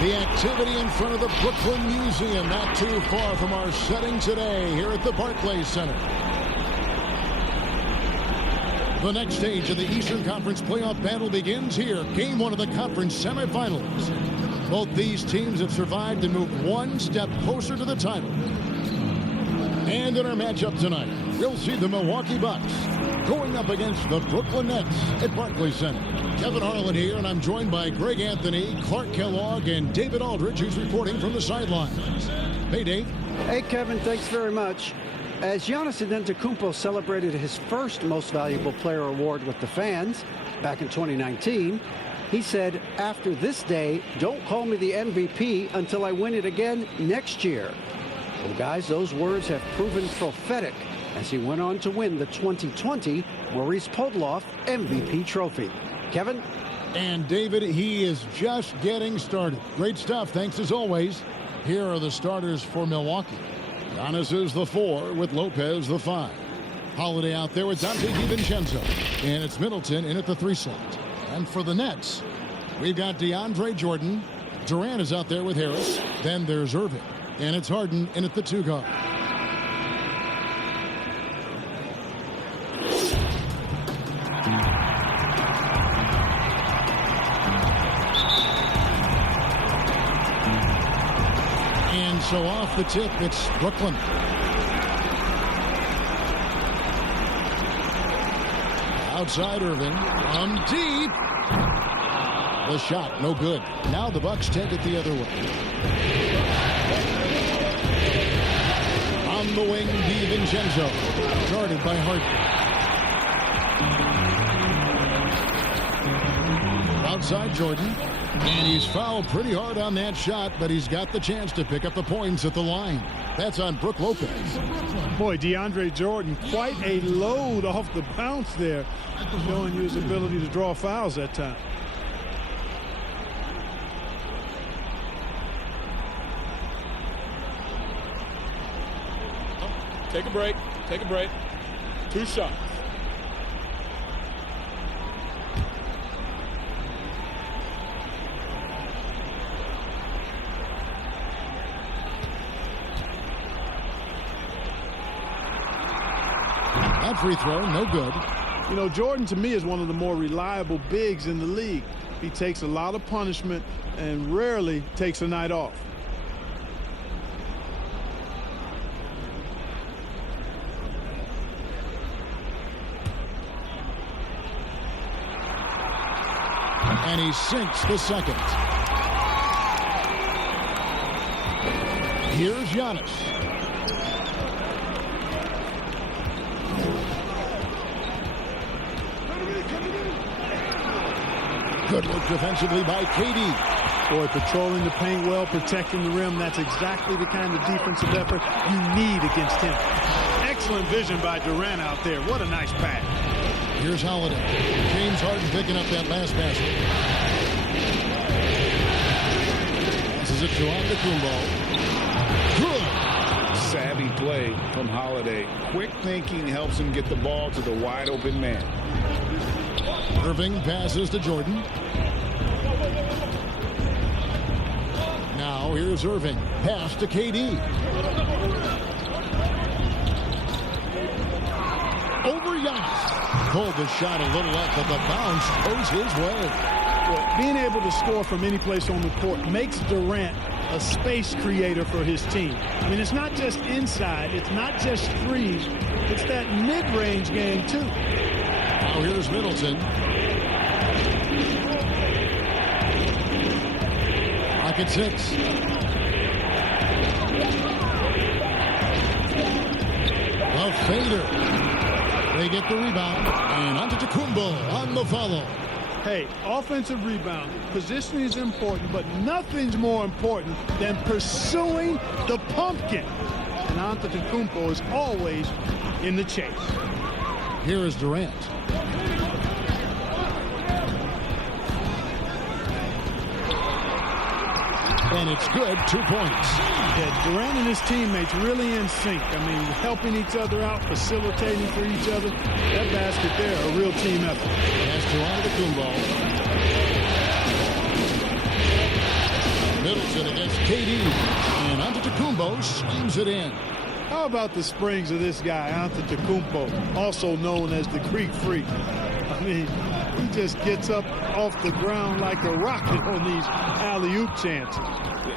The activity in front of the Brooklyn Museum, not too far from our setting today here at the Barclays Center. The next stage of the Eastern Conference playoff battle begins here. Game 1 of the conference semifinals. Both these teams have survived and moved one step closer to the title. And in our matchup tonight, we'll see the Milwaukee Bucks going up against the Brooklyn Nets at Barclays Center. Kevin Harlan here, and I'm joined by Greg Anthony, Clark Kellogg, and David Aldridge, who's reporting from the sidelines. Hey, Dave. Hey, Kevin. Thanks very much. As Giannis Antetokounmpo celebrated his first Most Valuable Player award with the fans back in 2019, he said, "After this day, don't call me the MVP until I win it again next year." Well, guys, those words have proven prophetic as he went on to win the 2020 Maurice Podoloff MVP trophy. Kevin? And David, he is just getting started. Great stuff. Thanks as always. Here are the starters for Milwaukee. Giannis is the 4 with Lopez the 5. Holiday out there with Dante DiVincenzo. And it's Middleton in at the 3 slot. And for the Nets, we've got DeAndre Jordan. Durant is out there with Harris. Then there's Irving. And it's Harden in at the 2 guard. And so off the tip, it's Brooklyn. Outside Irving. From deep. The shot, no good. Now the Bucks take it the other way. On the wing, DiVincenzo. Guarded by Harden. Outside Jordan. And he's fouled pretty hard on that shot, but he's got the chance to pick up the points at the line. That's on Brook Lopez. Boy, DeAndre Jordan, quite a load off the bounce there, showing you his ability to draw fouls that time. Take a break. Take a break. 2 shots. That free throw, no good. You know, Jordan to me is one of the more reliable bigs in the league. He takes a lot of punishment and rarely takes a night off. And he sinks the second. Here's Giannis. Good look defensively by KD. Boy, patrolling the paint well, protecting the rim. That's exactly the kind of defensive effort you need against him. Excellent vision by Durant out there. What a nice pass. Here's Holiday. James Harden picking up that last basket. This is it to Antetokounmpo. Good. Savvy play from Holiday. Quick thinking helps him get the ball to the wide open man. Irving passes to Jordan. Now here's Irving. Pass to KD. Over Giannis. Pulled the shot a little up, but the bounce goes his way. Well, being able to score from any place on the court makes Durant a space creator for his team. I mean, it's not just inside. It's not just threes. It's that mid-range game, too. Now here's Middleton. Rocket 6. The fader. They get the rebound. And Antetokounmpo on the follow. Hey, offensive rebound. Positioning is important, but nothing's more important than pursuing the pumpkin. And Antetokounmpo is always in the chase. Here is Durant. And it's good. 2 points. Yeah, Durant and his teammates really in sync. I mean, helping each other out, facilitating for each other. That basket there, a real team effort. Pass to Antetokounmpo. KD. And Antetokounmpo slams it in. How about the springs of this guy, Antetokounmpo, also known as the Greek Freak? I mean, he just gets up off the ground like a rocket on these alley-oop chances.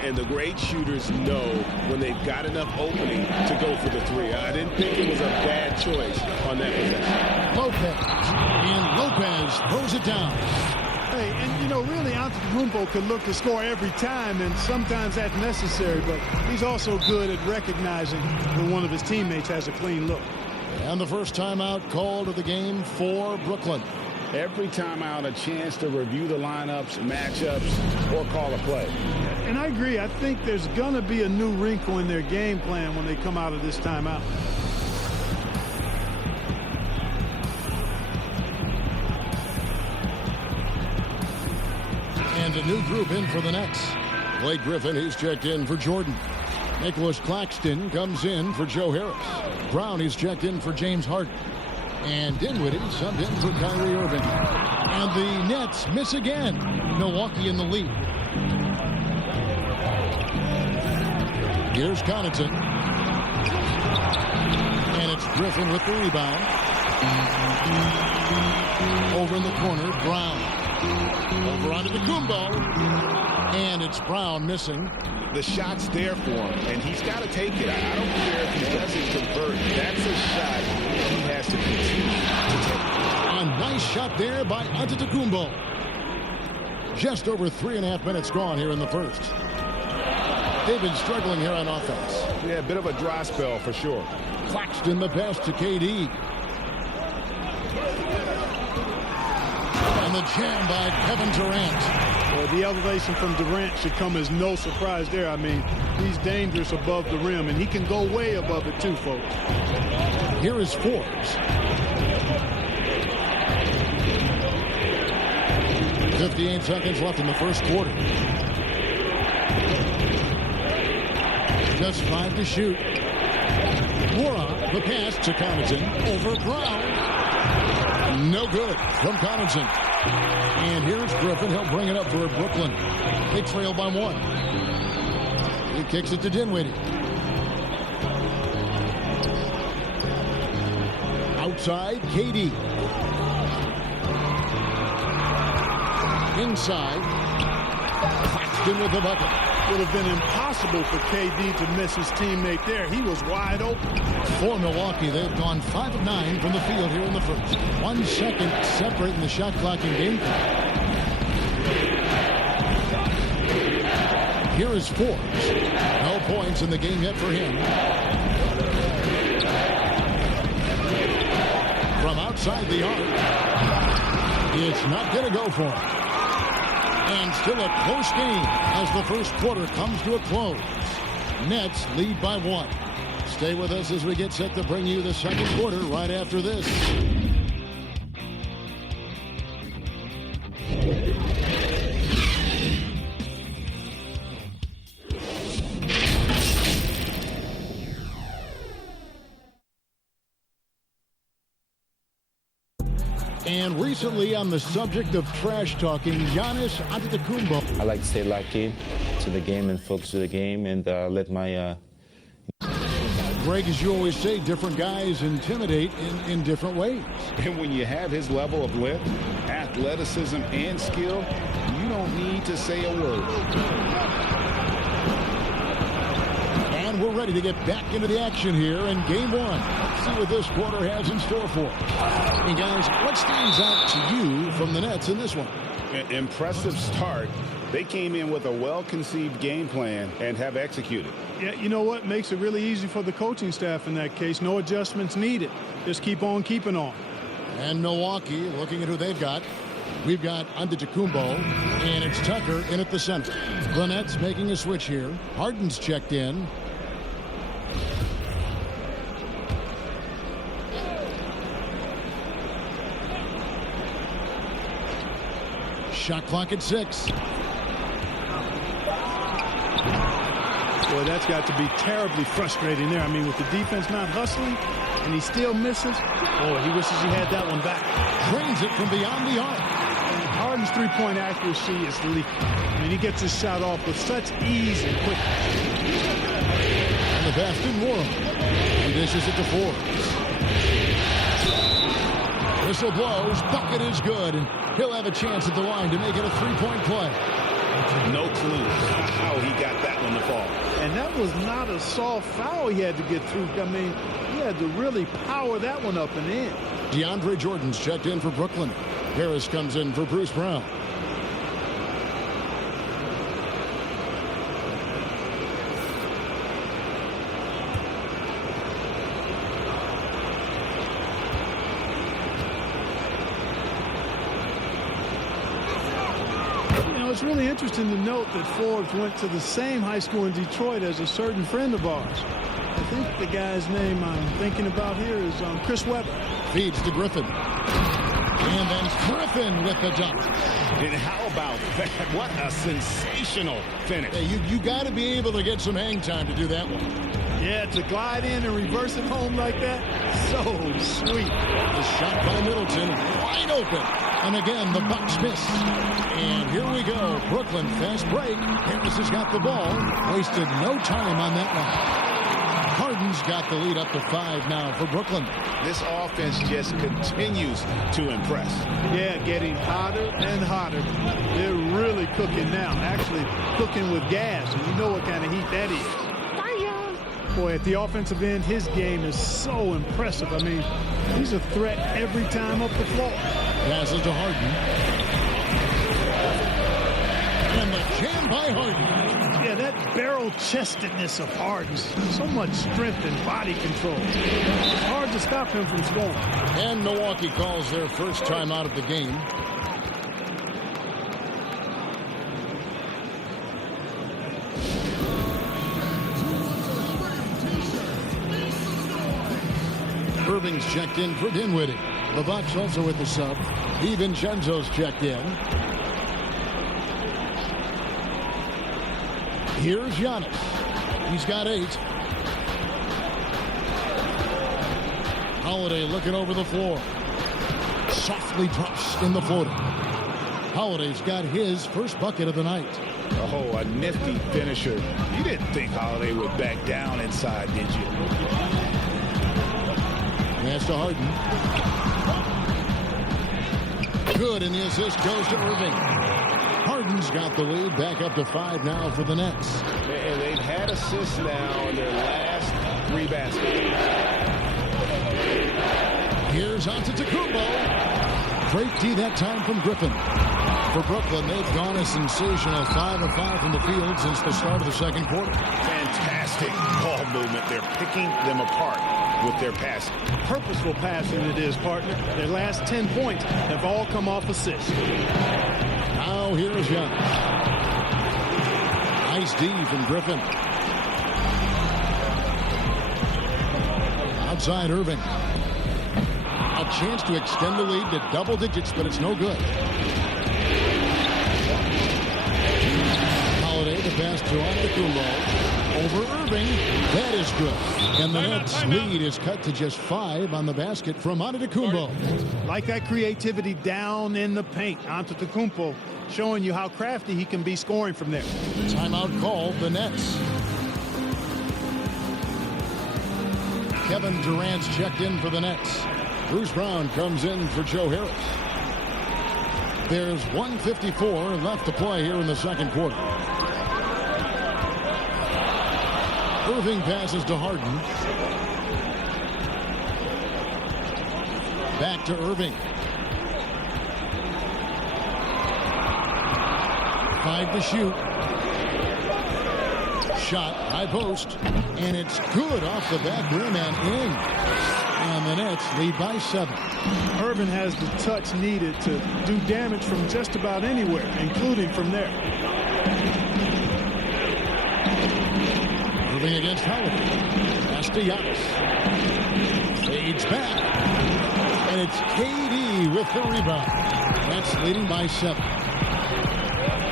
And the great shooters know when they've got enough opening to go for the three. I didn't think it was a bad choice on that possession. Lopez. And Lopez throws it down. Hey, and you know, really, Antetokounmpo could look to score every time, and sometimes that's necessary, but he's also good at recognizing when one of his teammates has a clean look. And the first timeout called of the game for Brooklyn. Every timeout, a chance to review the lineups, matchups, or call a play. And I agree. I think there's going to be a new wrinkle in their game plan when they come out of this timeout. And a new group in for the Nets. Blake Griffin, he's checked in for Jordan. Nicholas Claxton comes in for Joe Harris. Brown, he's checked in for James Harden. And Dinwiddie subbed in for Kyrie Irving. And the Nets miss again. Milwaukee in the lead. Here's Connaughton. And it's Griffin with the rebound. Over in the corner, Brown. Over onto the Kumbo. And it's Brown missing. The shot's there for him, and he's got to take it. I don't care if he doesn't convert. That's a shot he has to continue to take. A nice shot there by Antetokounmpo. Just over 3.5 minutes gone here in the first. They've been struggling here on offense. Yeah, a bit of a dry spell for sure. Claxton the pass to KD. And the jam by Kevin Durant. Well, the elevation from Durant should come as no surprise there. I mean, he's dangerous above the rim, and he can go way above it too, folks. Here is Forbes. 58 seconds left in the first quarter. Just 5 to shoot. Moron, the pass to Connaughton. Over Brown. No good from Connaughton. And here's Griffin. He'll bring it up for Brooklyn. They trail by 1. He kicks it to Dinwiddie. Outside, KD. Inside. Claxton with the bucket. Would have been impossible for KD to miss his teammate there. He was wide open. For Milwaukee, they've gone 5 of 9 from the field here in the first. 1 second separating the shot clock and game clock. Here is Forbes. No points in the game yet for him. From outside the arc. It's not going to go for him. And still a close game as the first quarter comes to a close. Nets lead by 1. Stay with us as we get set to bring you the second quarter right after this. And recently, on the subject of trash talking, Giannis Antetokounmpo. I like to stay locked in to the game and focus on the game and let my... Greg, as you always say, different guys intimidate in different ways. And when you have his level of length, athleticism, and skill, you don't need to say a word. And we're ready to get back into the action here in game 1. Let's see what this quarter has in store for us. And guys, what stands out to you from the Nets in this one? An impressive start. They came in with a well-conceived game plan and have executed. Yeah, you know what? Makes it really easy for the coaching staff in that case. No adjustments needed. Just keep on keeping on. And Milwaukee, looking at who they've got. We've got Antetokounmpo, and it's Tucker in at the center. The Nets making a switch here. Harden's checked in. Shot clock at 6. Boy, that's got to be terribly frustrating there. I mean, with the defense not hustling, and he still misses. Boy, he wishes he had that one back. Drains it from beyond the arc. Harden Harden's three-point accuracy is lethal. I mean, he gets his shot off with such ease and quickness. And the pass didn't work. He dishes it to Forbes. Whistle blows. Bucket is good. And he'll have a chance at the line to make it a three-point play. No clue how he got that one to fall. And that was not a soft foul he had to get through. I mean, he had to really power that one up and in. DeAndre Jordan's checked in for Brooklyn. Harris comes in for Bruce Brown. It's really interesting to note that Forbes went to the same high school in Detroit as a certain friend of ours. I think the guy's name I'm thinking about here is Chris Webber. Feeds to Griffin. And then Griffin with the dunk. And how about that? What a sensational finish. Hey, you got to be able to get some hang time to do that one. Yeah, to glide in and reverse it home like that, so sweet. The shot by Middleton, wide open. And again, the Bucks miss. And here we go. Brooklyn, fast break. Harris has got the ball. Wasted no time on that one. Harden's got the lead up to 5 now for Brooklyn. This offense just continues to impress. Yeah, getting hotter and hotter. They're really cooking now. Actually cooking with gas. And you know what kind of heat that is. Boy, at the offensive end, his game is so impressive. I mean, he's a threat every time up the floor. Passes to Harden. And the jam by Harden. Yeah, that barrel-chestedness of Harden. So much strength and body control. It's hard to stop him from scoring. And Milwaukee calls their first time out of the game. Irving's checked in for Dinwiddie. The Bucks also with the sub. DiVincenzo's checked in. Here's Giannis. He's got 8. Holiday looking over the floor. Softly drops in the floater. Holiday's got his first bucket of the night. Oh, a nifty finisher. You didn't think Holiday would back down inside, did you? Pass to Harden. Good, and the assist goes to Irving. Harden's got the lead, back up to 5 now for the Nets. And they've had assists now in their last 3 baskets. Here's Antetokounmpo. Great D that time from Griffin. For Brooklyn, they've gone a sensational 5 of 5 from the field since the start of the second quarter. Fantastic ball movement. They're picking them apart with their passing. Purposeful passing it is, partner. Their last 10 points have all come off assists. Now here's Giannis. Nice D from Griffin. Outside Irving. A chance to extend the lead to double digits, but it's no good. Holiday the pass to Antetokounmpo. Over Irving. That is good. And the Nets lead is cut to just 5 on the basket from Antetokounmpo. Like that creativity down in the paint. Antetokounmpo showing you how crafty he can be scoring from there. Timeout called the Nets. Kevin Durant's checked in for the Nets. Bruce Brown comes in for Joe Harris. There's 1:54 left to play here in the second quarter. Irving passes to Harden. Back to Irving. 5 to shoot. Shot, high post, and it's good off the back rim and in. And the Nets lead by 7. Irving has the touch needed to do damage from just about anywhere, including from there. Irving against Holiday. Pass to Giannis. Fades back. And it's KD with the rebound. Nets leading by 7.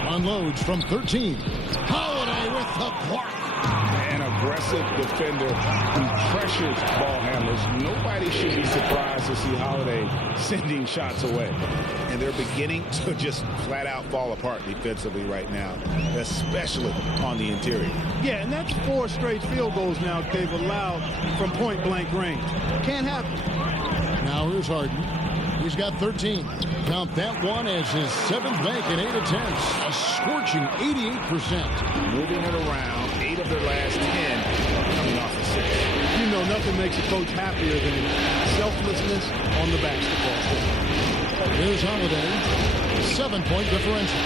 Unloads from 13. Holiday with the block. And a aggressive defender who pressures ball handlers. Nobody should be surprised to see Holiday sending shots away. And they're beginning to just flat out fall apart defensively right now, especially on the interior. Yeah, and that's 4 straight field goals now they've allowed from point-blank range. Can't happen. Now here's Harden. He's got 13. Count that one as his 7th bank in 8 attempts. A scorching 88%. Moving it around, 8 of their last 10 are coming off assists. You know, nothing makes a coach happier than selflessness on the basketball court. Here's Holiday. 7-point differential.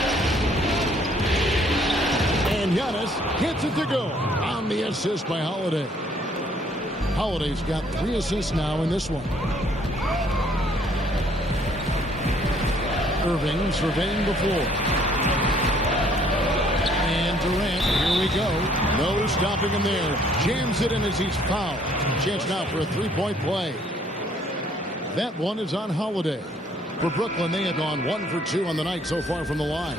And Giannis hits it to go on the assist by Holiday. Holiday's got 3 assists now in this one. Irving surveying the floor. And Durant, here we go. No stopping him there. Jams it in as he's fouled. Chance now for a 3-point play. That one is on Holiday. For Brooklyn, they have gone 1 for 2 on the night so far from the line.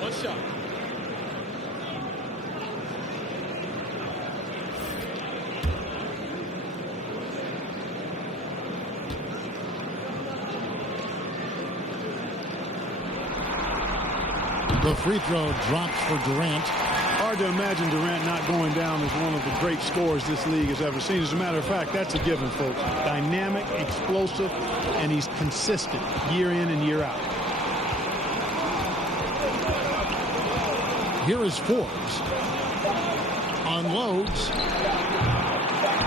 One shot. The free throw drops for Durant. Hard to imagine Durant not going down as one of the great scorers this league has ever seen. As a matter of fact, that's a given, folks. Dynamic, explosive, and he's consistent year in and year out. Here is Forbes. Unloads.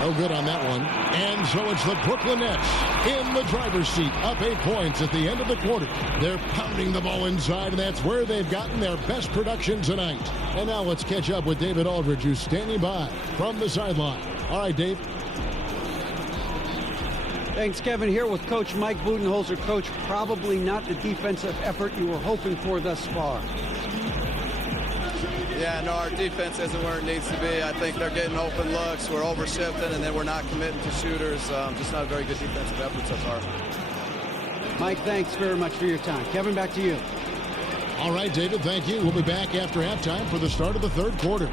No good on that one. And so it's the Brooklyn Nets in the driver's seat, up 8 points at the end of the quarter. They're pounding the ball inside, and that's where they've gotten their best production tonight. And now let's catch up with David Aldridge, who's standing by from the sideline. All right, Dave. Thanks, Kevin. Here with Coach Mike Budenholzer. Coach, probably not the defensive effort you were hoping for thus far. Yeah, no, our defense isn't where it needs to be. I think they're getting open looks. We're over-shifting, and then we're not committing to shooters. Just not a very good defensive effort so far. Mike, thanks very much for your time. Kevin, back to you. All right, David, thank you. We'll be back after halftime for the start of the third quarter.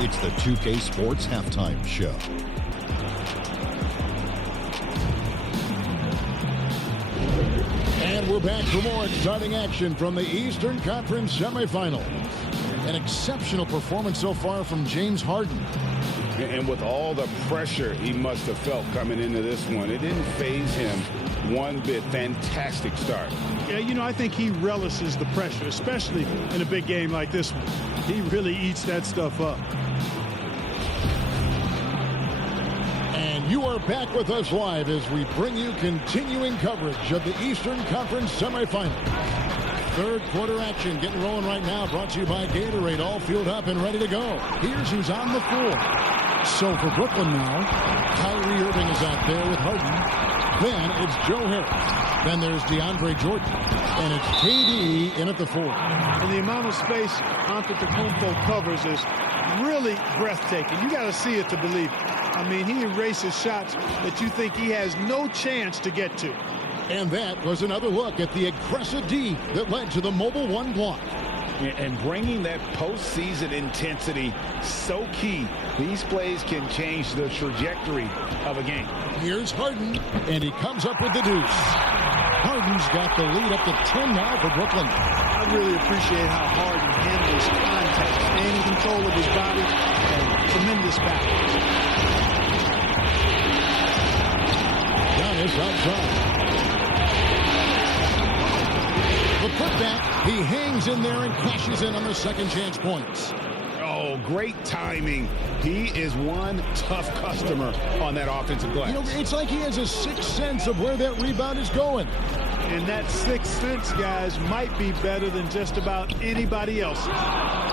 It's the 2K Sports Halftime Show. And we're back for more exciting action from the Eastern Conference semifinals. An exceptional performance so far from James Harden. And with all the pressure he must have felt coming into this one, it didn't faze him one bit. Fantastic start. Yeah, you know, I think he relishes the pressure, especially in a big game like this one. He really eats that stuff up. And you are back with us live as we bring you continuing coverage of the Eastern Conference semifinals. Third quarter action getting rolling right now, brought to you by Gatorade, all fueled up and ready to go. Here's who's on the floor. So for Brooklyn now, Kyrie Irving is out there with Harden. Then it's Joe Harris. Then there's DeAndre Jordan. And it's KD in at the 4. And the amount of space Antetokounmpo covers is really breathtaking. You got to see it to believe it. I mean, he erases shots that you think he has no chance to get to. And that was another look at the aggressive D that led to the mobile 1 block. And bringing that postseason intensity so key. These plays can change the trajectory of a game. Here's Harden, and he comes up with the deuce. Harden's got the lead up to 10 now for Brooklyn. I really appreciate how Harden handles contact, staying in control of his body, and tremendous balance. Giannis outside. The putback, he hangs in there and cashes in on the second chance points. Oh, great timing. He is one tough customer on that offensive glass. You know, it's like he has a sixth sense of where that rebound is going. And that sixth sense, guys, might be better than just about anybody else.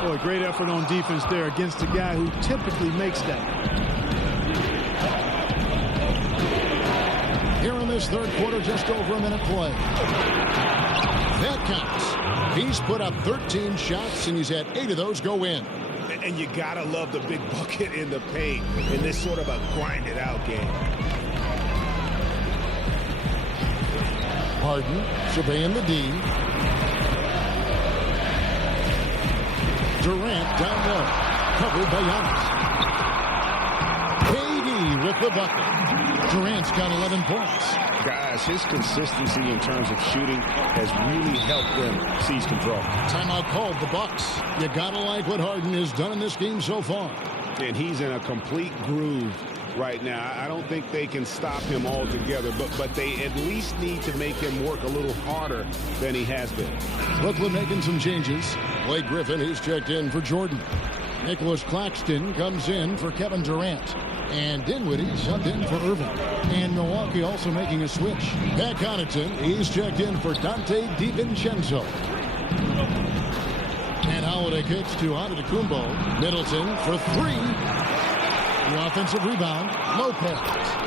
Boy, great effort on defense there against a guy who typically makes that. Here in this third quarter, just over a minute play. That counts. He's put up 13 shots, and he's had 8 of those go in. And you gotta love the big bucket in the paint in this sort of a grinded out game. Harden surveying the D. Durant down low, covered by Giannis. KD with the bucket. Durant's got 11 points. Guys, his consistency in terms of shooting has really helped them seize control. Timeout called, the Bucks. You gotta like what Harden has done in this game so far. And he's in a complete groove right now. I don't think they can stop him altogether, but they at least need to make him work a little harder than he has been. Brooklyn making some changes. Blake Griffin, he's checked in for Jordan. Nicholas Claxton comes in for Kevin Durant. And Dinwiddie subbed in for Irving. And Milwaukee also making a switch. Pat Connaughton, he's checked in for Dante DiVincenzo. And Holiday kicks to Antetokounmpo. Middleton for three. The offensive rebound, Lopez.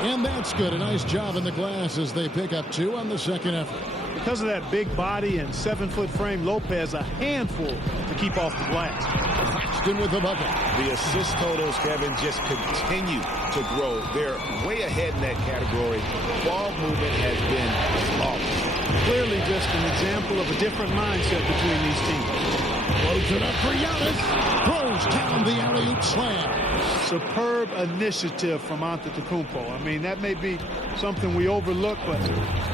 And that's good. A nice job in the glass as they pick up 2 on the second effort. Because of that big body and 7-foot frame, Lopez a handful to keep off the glass. Claxton with the bucket. The assist totals, Kevin, just continue to grow. They're way ahead in that category. Ball movement has been flawless. Clearly just an example of a different mindset between these teams. Loads it up for Giannis. Throws down the alley-oop slam. Superb initiative from Antetokounmpo. I mean, that may be something we overlook, but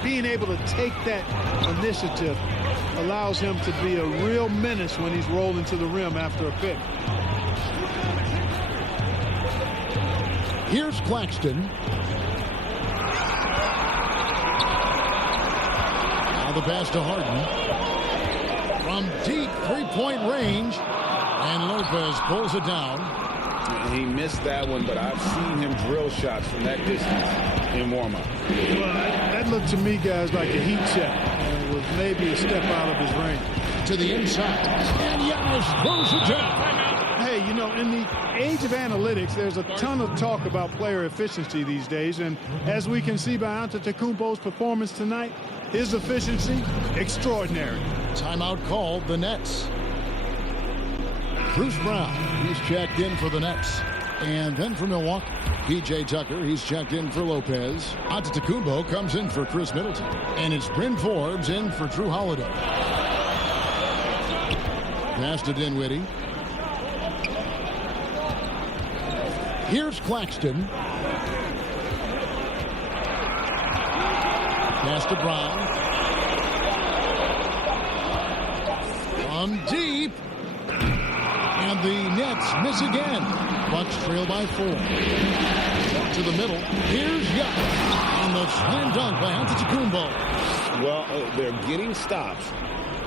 being able to take that initiative allows him to be a real menace when he's rolling to the rim after a pick. Here's Claxton. Now the pass to Harden. From deep three-point range. And Lopez pulls it down. He missed that one, but I've seen him drill shots from that distance in warm-up. Well, that looked to me, guys, like a heat check. And it was maybe a step out of his range. To the inside. And Giannis throws it down. Hey, you know, in the age of analytics, there's a ton of talk about player efficiency these days. And as we can see by Antetokounmpo's performance tonight, his efficiency, extraordinary. Timeout called, the Nets. Bruce Brown, he's checked in for the Nets. And then for Milwaukee, P.J. Tucker, he's checked in for Lopez. Antetokounmpo comes in for Chris Middleton. And it's Bryn Forbes in for Drew Holiday. Pass to Dinwiddie. Here's Claxton. Pass to Brown. From deep. And the Nets miss again. Bucks trail by 4. To the middle. Here's Giannis on the slam dunk by Antetokounmpo. Well, they're getting stops,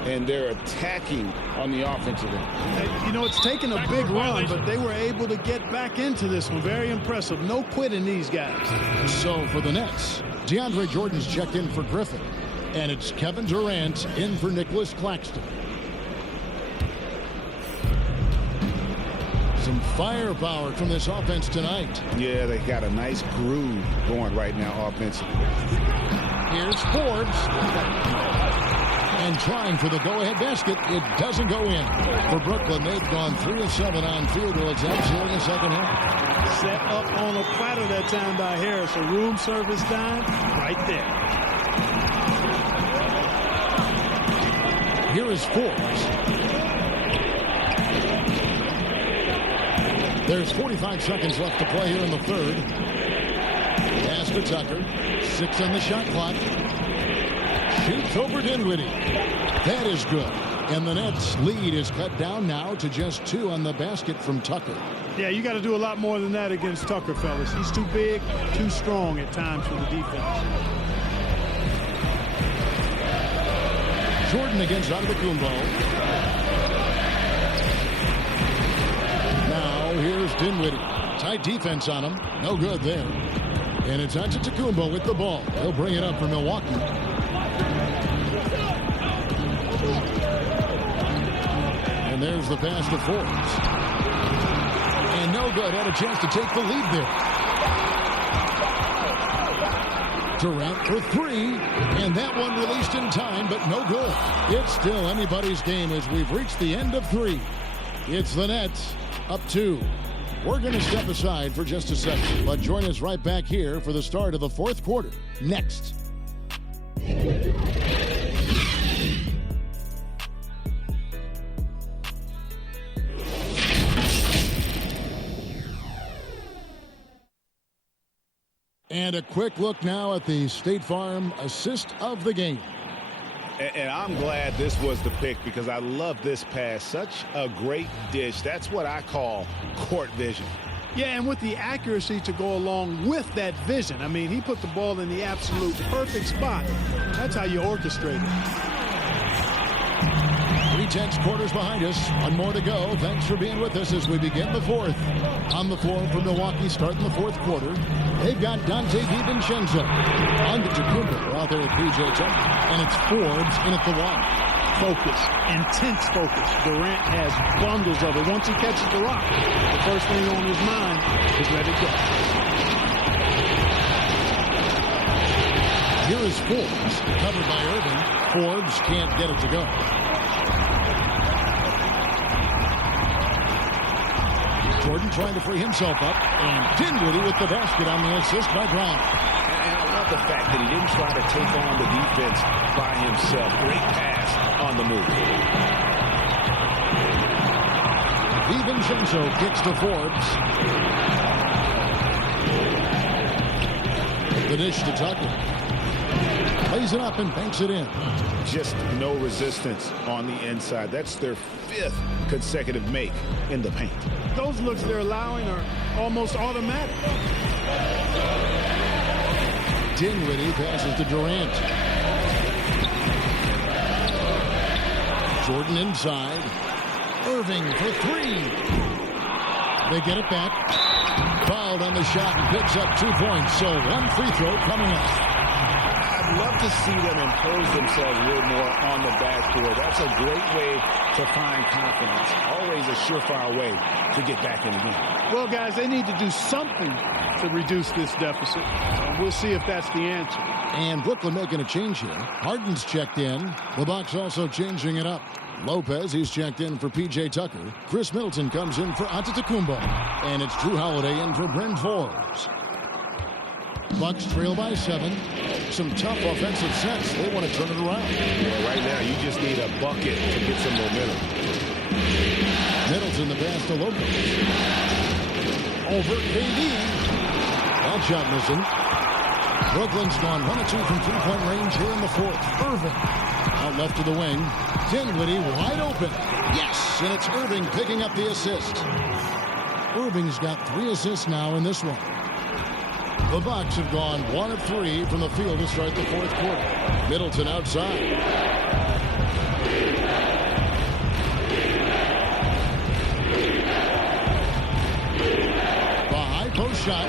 and they're attacking on the offensive end. You know, it's taken a big run, but they were able to get back into this one. Very impressive. No quitting these guys. So for the Nets, DeAndre Jordan's checked in for Griffin. And it's Kevin Durant in for Nicholas Claxton. Some firepower from this offense tonight. Yeah, they got a nice groove going right now offensively. Here's Forbes. And trying for the go-ahead basket. It doesn't go in. For Brooklyn, they've gone 3 of 7 on field goal attempts here in the second half. Set up on a platter that time by Harris. A room service dime right there. Here is Forbes. There's 45 seconds left to play here in the third. Pass to Tucker. 6 on the shot clock. Shoots over Dinwiddie. That is good. And the Nets' lead is cut down now to just 2 on the basket from Tucker. Yeah, you got to do a lot more than that against Tucker, fellas. He's too big, too strong at times for the defense. Jordan against Antetokounmpo. Here's Dinwiddie. Tight defense on him. No good there. And it's Antetokounmpo with the ball. He'll bring it up for Milwaukee. And there's the pass to Forbes. And no good. Had a chance to take the lead there. Durant for 3. And that one released in time, but no good. It's still anybody's game as we've reached the end of 3. It's the Nets. Up 2. We're going to step aside for just a second, but join us right back here for the start of the fourth quarter next. And a quick look now at the State Farm assist of the game. And I'm glad this was the pick because I love this pass. Such a great dish. That's what I call court vision. Yeah, and with the accuracy to go along with that vision. I mean, he put the ball in the absolute perfect spot. That's how you orchestrate it. 3/10 quarters behind us. One more to go. Thanks for being with us as we begin the fourth. On the floor for Milwaukee starting the fourth quarter. They've got Dante DiVincenzo. Antetokounmpo out there at PJ Tucker. And it's Forbes in at the one. Focus, intense focus. Durant has bundles of it. Once he catches the rock, the first thing on his mind is let it go. Here is Forbes, covered by Irving. Forbes can't get it to go. Jordan trying to free himself up, and Dinwiddie with the basket on the assist by Brown. And I love the fact that he didn't try to take on the defense by himself. Great pass on the move. DiVincenzo kicks to Forbes. The dish to Tucker. Plays it up and banks it in. Just no resistance on the inside. That's their 5th consecutive make in the paint. Those looks they're allowing are almost automatic. Dinwiddie passes to Durant. Jordan inside. Irving for 3. They get it back. Fouled on the shot and picks up 2 points. So 1 free throw coming up. I'd love to see them impose themselves a little more on the backboard. That's a great way to find confidence. Always a surefire way to get back in the game. Well, guys, they need to do something to reduce this deficit. We'll see if that's the answer. And Brooklyn making a change here. Harden's checked in. The Bucks also changing it up. Lopez, he's checked in for P.J. Tucker. Chris Middleton comes in for Antetokounmpo. And it's Drew Holiday in for Bryn Forbes. Bucks trail by 7. Some tough offensive sets. They want to turn it around. Well, right now, you just need a bucket to get some momentum. Middleton the pass to Lopez. Over KD. That shot missing. Brooklyn's gone 1 of 2 from 3-point range here in the fourth. Irving out left to the wing. Dinwiddie wide open. Yes, and it's Irving picking up the assist. Irving's got 3 assists now in this one. The Bucks have gone 1 of 3 from the field to start the fourth quarter. Middleton outside. The high post shot.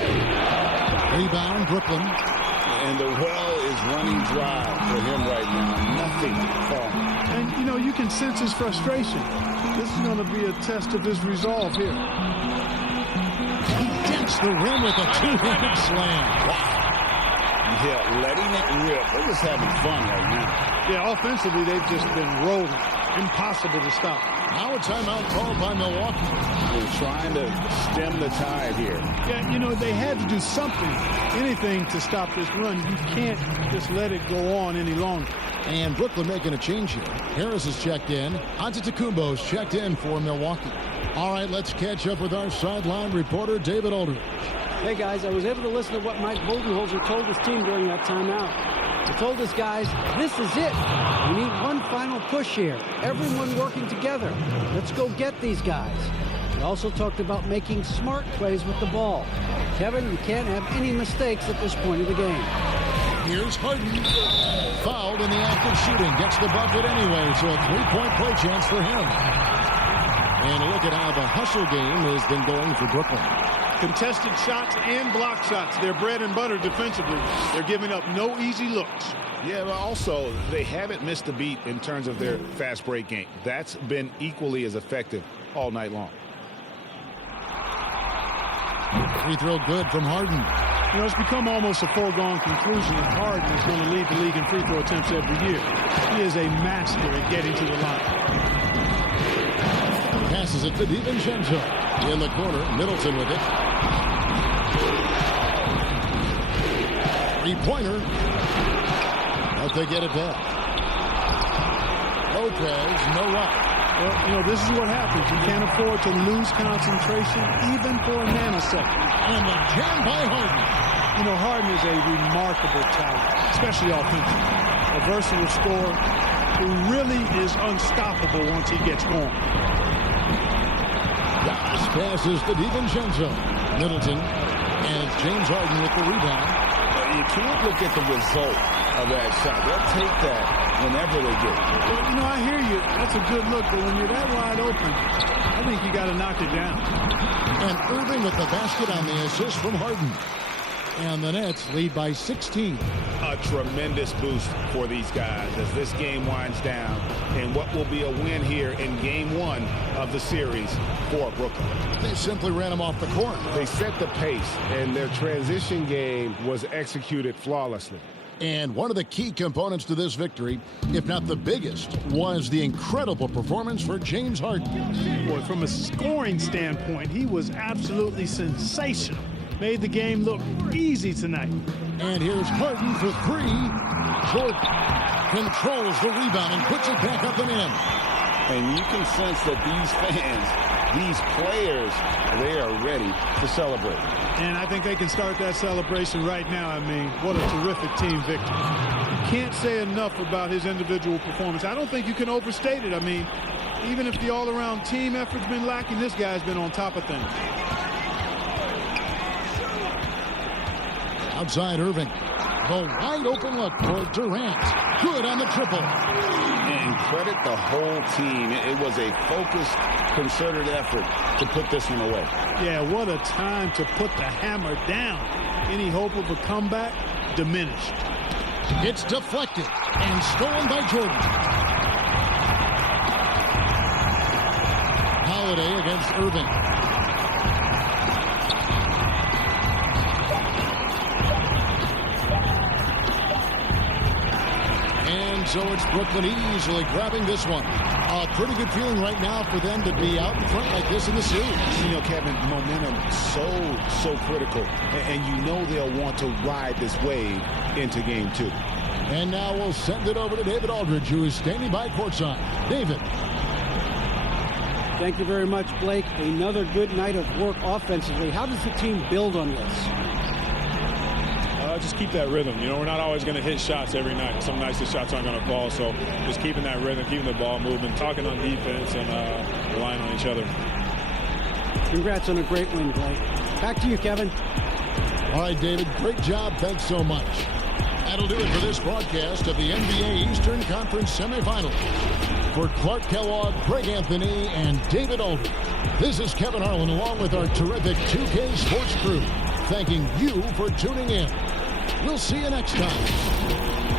Rebound, Brooklyn. And the well is running dry for him right now. Nothing falling. And, you know, you can sense his frustration. This is going to be a test of his resolve here. He dents the rim with a 2-handed slam. Wow. Yeah, letting it rip. They're just having fun right now. Yeah, offensively, they've just been rolling. Impossible to stop. Now a timeout called by Milwaukee. They're trying to stem the tide here. Yeah, you know, they had to do something, anything to stop this run. You can't just let it go on any longer. And Brooklyn making a change here. Harris is checked in. Antetokounmpo's checked in for Milwaukee. All right, let's catch up with our sideline reporter, David Aldridge. Hey, guys, I was able to listen to what Mike Budenholzer told his team during that timeout. He told his guys, this is it. We need one final push here. Everyone working together. Let's go get these guys. He also talked about making smart plays with the ball. Kevin, you can't have any mistakes at this point of the game. Here's Harden. Fouled in the act of shooting. Gets the bucket anyway, so a 3-point play chance for him. And look at how the hustle game has been going for Brooklyn. Contested shots and block shots. They're bread and butter defensively. They're giving up no easy looks. Yeah, but also, they haven't missed a beat in terms of their fast break game. That's been equally as effective all night long. Free throw good from Harden. You know, it's become almost a foregone conclusion that Harden is going to lead the league in free throw attempts every year. He is a master at getting to the line. Passes it to DiVincenzo. In the corner, Middleton with it. Three-pointer. But they get it back. Lopez, no luck. Well, you know, this is what happens. You can't afford to lose concentration even for a nanosecond. And the jam by Harden. You know, Harden is a remarkable talent, especially offensively. A versatile scorer who really is unstoppable once he gets going. Giannis passes to DiVincenzo. Middleton. And it's James Harden with the rebound. You can't look at the result of that shot. They'll take that whenever they get it. Well, you know, I hear you. That's a good look, but when you're that wide open, I think you got to knock it down. And Irving with the basket on the assist from Harden. And the Nets lead by 16. A tremendous boost for these guys as this game winds down and what will be a win here in game 1 of the series for Brooklyn. They simply ran them off the court. They set the pace and their transition game was executed flawlessly. And one of the key components to this victory, if not the biggest, was the incredible performance for James Harden. Boy, from a scoring standpoint, he was absolutely sensational. Made the game look easy tonight. And here's Harden for 3. Jordan controls the rebound and puts it back up and in. And you can sense that these fans, these players, they are ready to celebrate. And I think they can start that celebration right now. I mean, what a terrific team victory. You can't say enough about his individual performance. I don't think you can overstate it. I mean, even if the all-around team effort's been lacking, this guy's been on top of things. Outside Irving. The wide open look for Durant. Good on the triple. And credit the whole team. It was a focused, concerted effort to put this one away. Yeah, what a time to put the hammer down. Any hope of a comeback diminished. It's deflected and stolen by Jordan. Holiday against Irving. So it's Brooklyn easily grabbing this one. A pretty good feeling right now for them to be out in front like this in the series. You know, Kevin, momentum so critical. And you know they'll want to ride this wave into game 2. And now we'll send it over to David Aldridge, who is standing by courtside. David. Thank you very much, Blake. Another good night of work offensively. How does the team build on this? Just keep that rhythm. You know, we're not always going to hit shots every night. Some nights the shots aren't going to fall. So just keeping that rhythm, keeping the ball moving, talking on defense, and relying on each other. Congrats on a great win, Blake. Back to you, Kevin. All right, David, great job. Thanks so much. That'll do it for this broadcast of the NBA Eastern Conference Semifinals. For Clark Kellogg, Greg Anthony, and David Aldridge, this is Kevin Harlan along with our terrific 2K Sports crew, thanking you for tuning in. We'll see you next time.